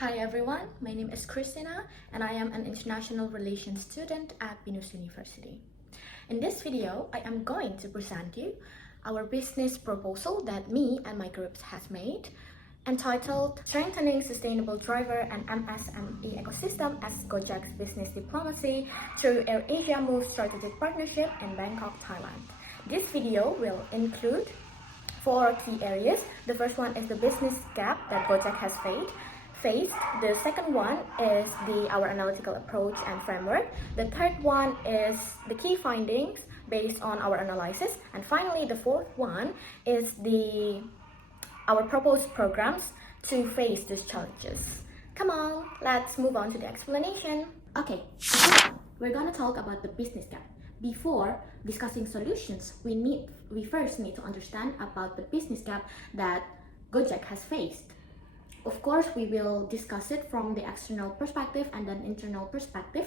Hi everyone, my name is Christina and I am an international relations student at Pinus University. In this video, I am going to present you our business proposal that me and my group has made, entitled Strengthening Sustainable Driver and MSME Ecosystem as Gojek's Business Diplomacy Through AirAsia Move Strategic Partnership in Bangkok, Thailand. This video will include 4 key areas. The first one is the business gap that Gojek has faced. The second one is our analytical approach and framework. The third one is the key findings based on our analysis. And finally, the fourth one is our proposed programs to face these challenges. Come on, let's move on to the explanation. Okay, we're gonna talk about the business gap. Before discussing solutions, we first need to understand about the business gap that Gojek has faced. Of course, we will discuss it from the external perspective and then internal perspective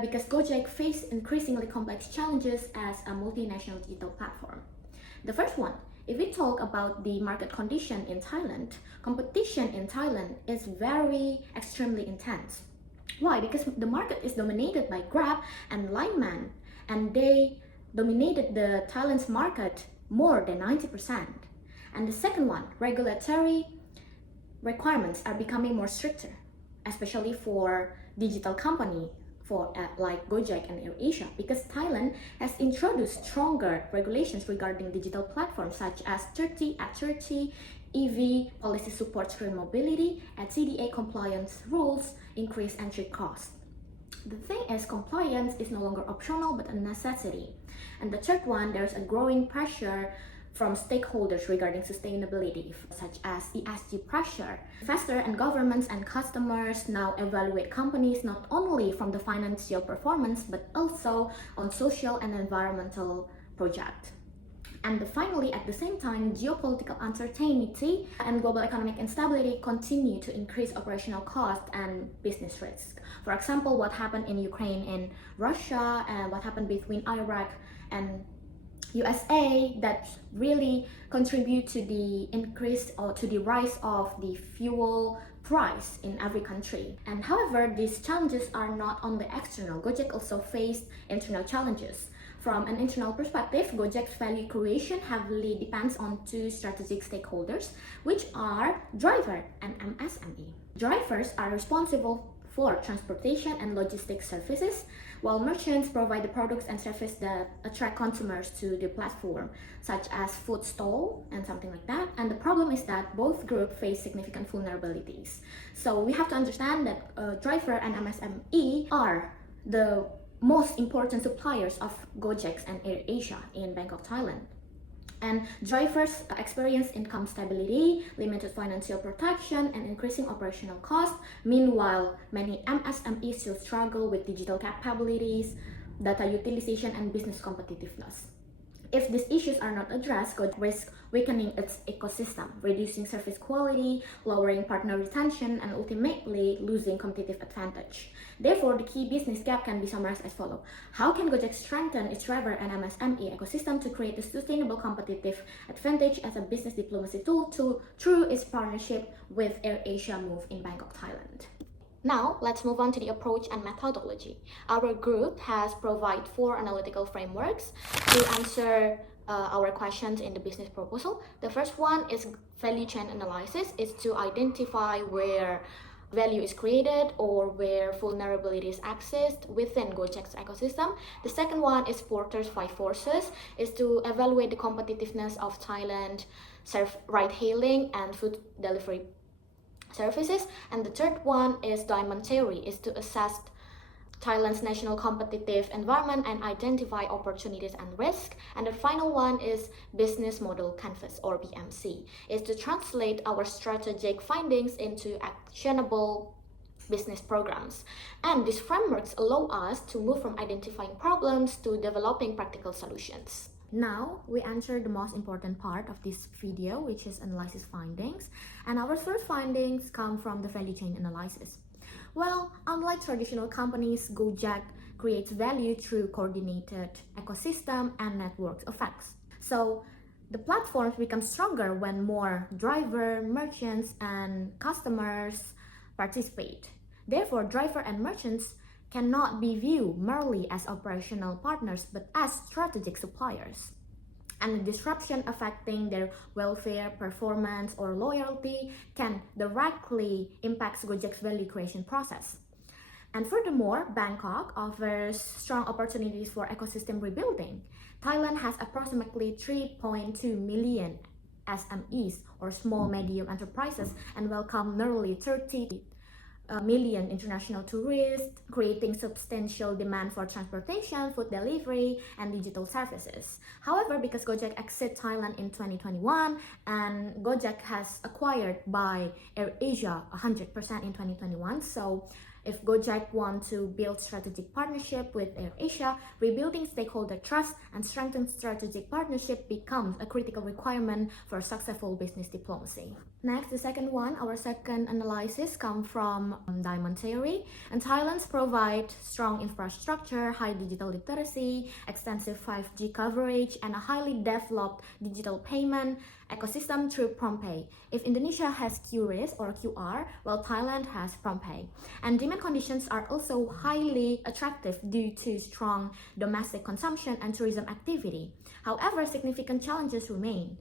because Gojek faces increasingly complex challenges as a multinational digital platform. The first one, if we talk about the market condition in Thailand, competition in Thailand is very extremely intense. Why? Because the market is dominated by Grab and Lineman, and they dominated the Thailand's market more than 90%. And the second one, regulatory requirements are becoming more stricter, especially for digital company like Gojek and AirAsia, because Thailand has introduced stronger regulations regarding digital platforms such as 30 at 30, EV policy supports green mobility, and CDA compliance rules increase entry costs. The thing is, compliance is no longer optional but a necessity. And the third one, there's a growing pressure from stakeholders regarding sustainability, such as ESG pressure. Investors and governments and customers now evaluate companies not only from the financial performance but also on social and environmental projects. And finally, at the same time, geopolitical uncertainty and global economic instability continue to increase operational costs and business risk. For example, what happened in Ukraine and Russia, and what happened between Iraq and USA, that really contribute to the increase or to the rise of the fuel price in every country. And however, these challenges are not only external. Gojek also faced internal challenges. From an internal perspective, Gojek's value creation heavily depends on 2 strategic stakeholders, which are driver and MSME. Drivers are responsible for transportation and logistics services, while merchants provide the products and services that attract consumers to the platform, such as food stall and something like that. And the problem is that both groups face significant vulnerabilities. So we have to understand that driver and MSME are the most important suppliers of Gojek and AirAsia in Bangkok, Thailand. And drivers experience income stability, limited financial protection, and increasing operational costs. Meanwhile, many MSMEs still struggle with digital capabilities, data utilization, and business competitiveness. If these issues are not addressed, Gojek risks weakening its ecosystem, reducing service quality, lowering partner retention, and ultimately losing competitive advantage. Therefore, the key business gap can be summarized as follows. How can Gojek strengthen its driver and MSME ecosystem to create a sustainable competitive advantage as a business diplomacy tool through its partnership with AirAsia Move in Bangkok, Thailand? Now, let's move on to the approach and methodology. Our group has provided 4 analytical frameworks to answer our questions in the business proposal. The first one is value chain analysis. It's to identify where value is created or where vulnerability is accessed within Gojek's ecosystem. The second one is Porter's 5 forces. Is to evaluate the competitiveness of Thailand ride-hailing and food delivery services. And the third one is diamond theory, is to assess Thailand's national competitive environment and identify opportunities and risk. And the final one is business model canvas, or BMC, is to translate our strategic findings into actionable business programs. And these frameworks allow us to move from identifying problems to developing practical solutions. Now, we enter the most important part of this video, which is analysis findings. And our first findings come from the value chain analysis. Well, unlike traditional companies, Gojek creates value through coordinated ecosystem and network effects. So the platforms become stronger when more driver, merchants, and customers participate. Therefore, driver and merchants cannot be viewed merely as operational partners but as strategic suppliers. And the disruption affecting their welfare, performance, or loyalty can directly impact Gojek's value creation process. And furthermore, Bangkok offers strong opportunities for ecosystem rebuilding. Thailand has approximately 3.2 million SMEs or small medium enterprises and welcome nearly 30 million international tourists, creating substantial demand for transportation, food delivery, and digital services. However, because Gojek exited Thailand in 2021 and Gojek has acquired by AirAsia 100% in 2021, so if Gojek wants to build strategic partnership with AirAsia, rebuilding stakeholder trust and strengthen strategic partnership becomes a critical requirement for successful business diplomacy. Next, the second one, our second analysis comes from Diamond Theory. And Thailand's provide strong infrastructure, high digital literacy, extensive 5G coverage, and a highly developed digital payment ecosystem through PromptPay. If Indonesia has QRIS or QR, while Thailand has PromptPay. And demand conditions are also highly attractive due to strong domestic consumption and tourism activity. However, significant challenges remain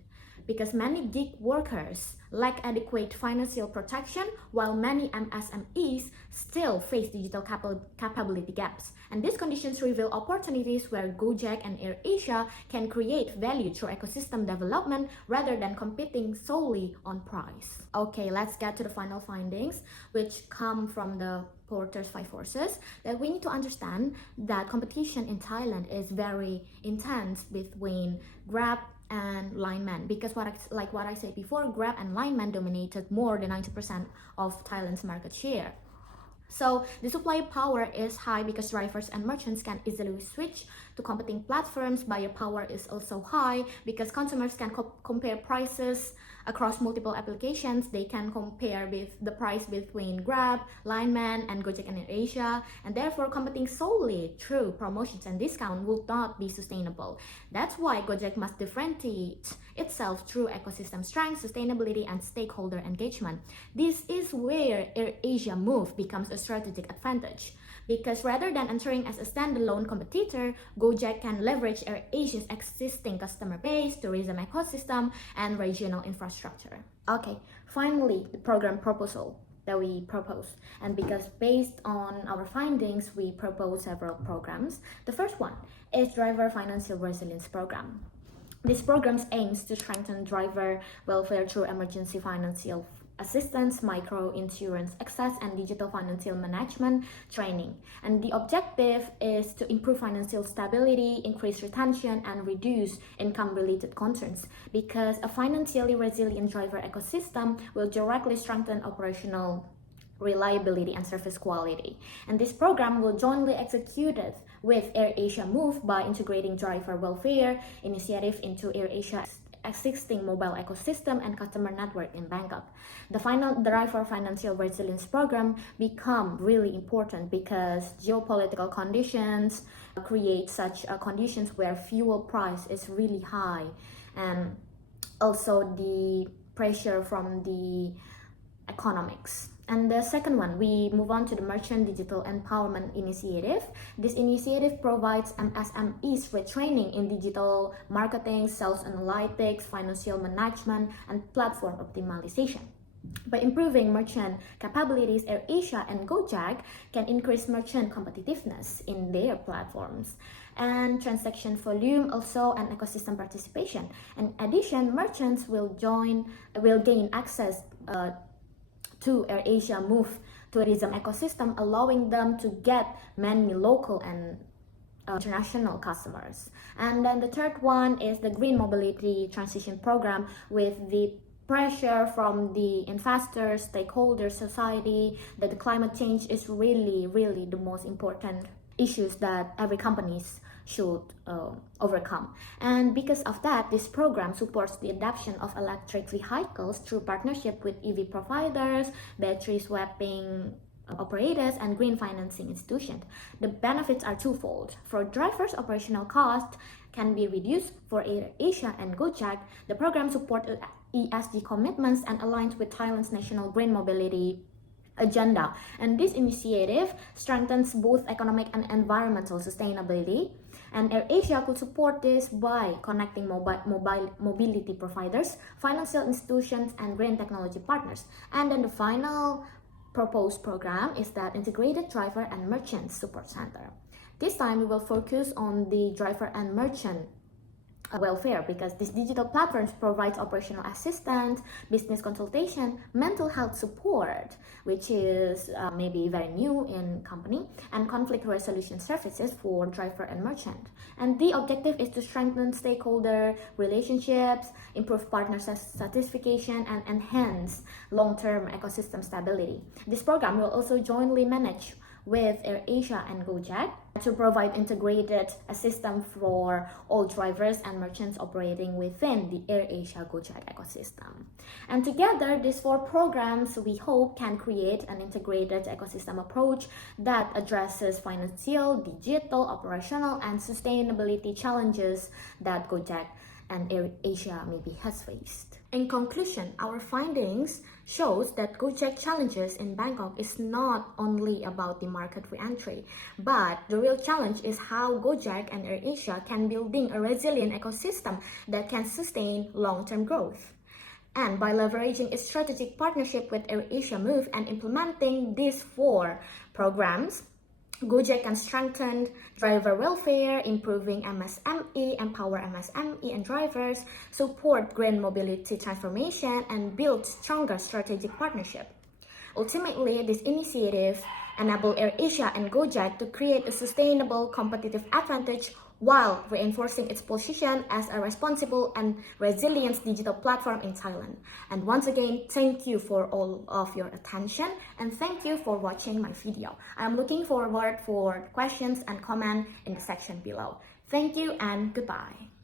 because many gig workers lack adequate financial protection, while many MSMEs still face digital capability gaps. And these conditions reveal opportunities where Gojek and AirAsia can create value through ecosystem development rather than competing solely on price. Okay, let's get to the final findings, which come from the Porter's 5 forces, that we need to understand that competition in Thailand is very intense between Grab and Lineman, because what I said before, Grab and Lineman dominated more than 90% of Thailand's market share. So the supply power is high because drivers and merchants can easily switch to competing platforms. Buyer power is also high because consumers can compare prices across multiple applications. They can compare with the price between Grab, Lineman, and Gojek and AirAsia, and therefore competing solely through promotions and discount will not be sustainable. That's why Gojek must differentiate itself through ecosystem strength, sustainability, and stakeholder engagement. This is where AirAsia move becomes a strategic advantage, because rather than entering as a standalone competitor, Gojek can leverage AirAsia's existing customer base, tourism ecosystem, and regional infrastructure. Okay, finally, the program proposal that we propose. And because based on our findings, we propose several programs. The first one is Driver Financial Resilience Program. This program aims to strengthen driver welfare through emergency financial assistance, micro insurance access, and digital financial management training. And the objective is to improve financial stability, increase retention, and reduce income-related concerns, because a financially resilient driver ecosystem will directly strengthen operational reliability and service quality. And this program will jointly executed with AirAsia Move by integrating driver welfare initiative into AirAsia's existing mobile ecosystem and customer network in Bangkok. The Driver Financial Resilience Program become really important because geopolitical conditions create such conditions where fuel price is really high, and also the pressure from the economics. And the second one, we move on to the Merchant Digital Empowerment Initiative. This initiative provides MSMEs with training in digital marketing, sales analytics, financial management, and platform optimization. By improving merchant capabilities, AirAsia and Gojek can increase merchant competitiveness in their platforms and transaction volume, also, and ecosystem participation. In addition, merchants will gain access to AirAsia Move tourism ecosystem, allowing them to get many local and international customers. And then the third one is the Green Mobility Transition Program, with the pressure from the investors, stakeholders, society, that the climate change is really the most important issues that every company should overcome. And because of that, this program supports the adoption of electric vehicles through partnership with EV providers, battery swapping operators, and green financing institutions. The benefits are twofold. For drivers, operational costs can be reduced. For AirAsia and Gojek, the program supports ESG commitments and aligns with Thailand's national green mobility agenda. And this initiative strengthens both economic and environmental sustainability. And AirAsia could support this by connecting mobility providers, financial institutions, and green technology partners. And then the final proposed program is that Integrated Driver and Merchant Support Center. This time we will focus on the driver and merchant welfare, because these digital platforms provide operational assistance, business consultation, mental health support, which is maybe very new in company, and conflict resolution services for driver and merchant. And the objective is to strengthen stakeholder relationships, improve partner satisfaction, and enhance long-term ecosystem stability. This program will also jointly manage with AirAsia and Gojek to provide integrated system for all drivers and merchants operating within the AirAsia Gojek ecosystem. And together, these 4 programs we hope can create an integrated ecosystem approach that addresses financial, digital, operational, and sustainability challenges that Gojek and AirAsia maybe has faced. In conclusion, our findings shows that Gojek challenges in Bangkok is not only about the market re-entry, but the real challenge is how Gojek and AirAsia can building a resilient ecosystem that can sustain long-term growth. And by leveraging its strategic partnership with AirAsia Move and implementing these 4 programs, Gojek can strengthen driver welfare, improving MSME, empower MSME and drivers, support green mobility transformation, and build stronger strategic partnership. Ultimately, this initiative enable AirAsia and Gojek to create a sustainable competitive advantage while reinforcing its position as a responsible and resilient digital platform in Thailand. And once again, thank you for all of your attention, and thank you for watching my video. I'm looking forward for questions and comments in the section below. Thank you and goodbye.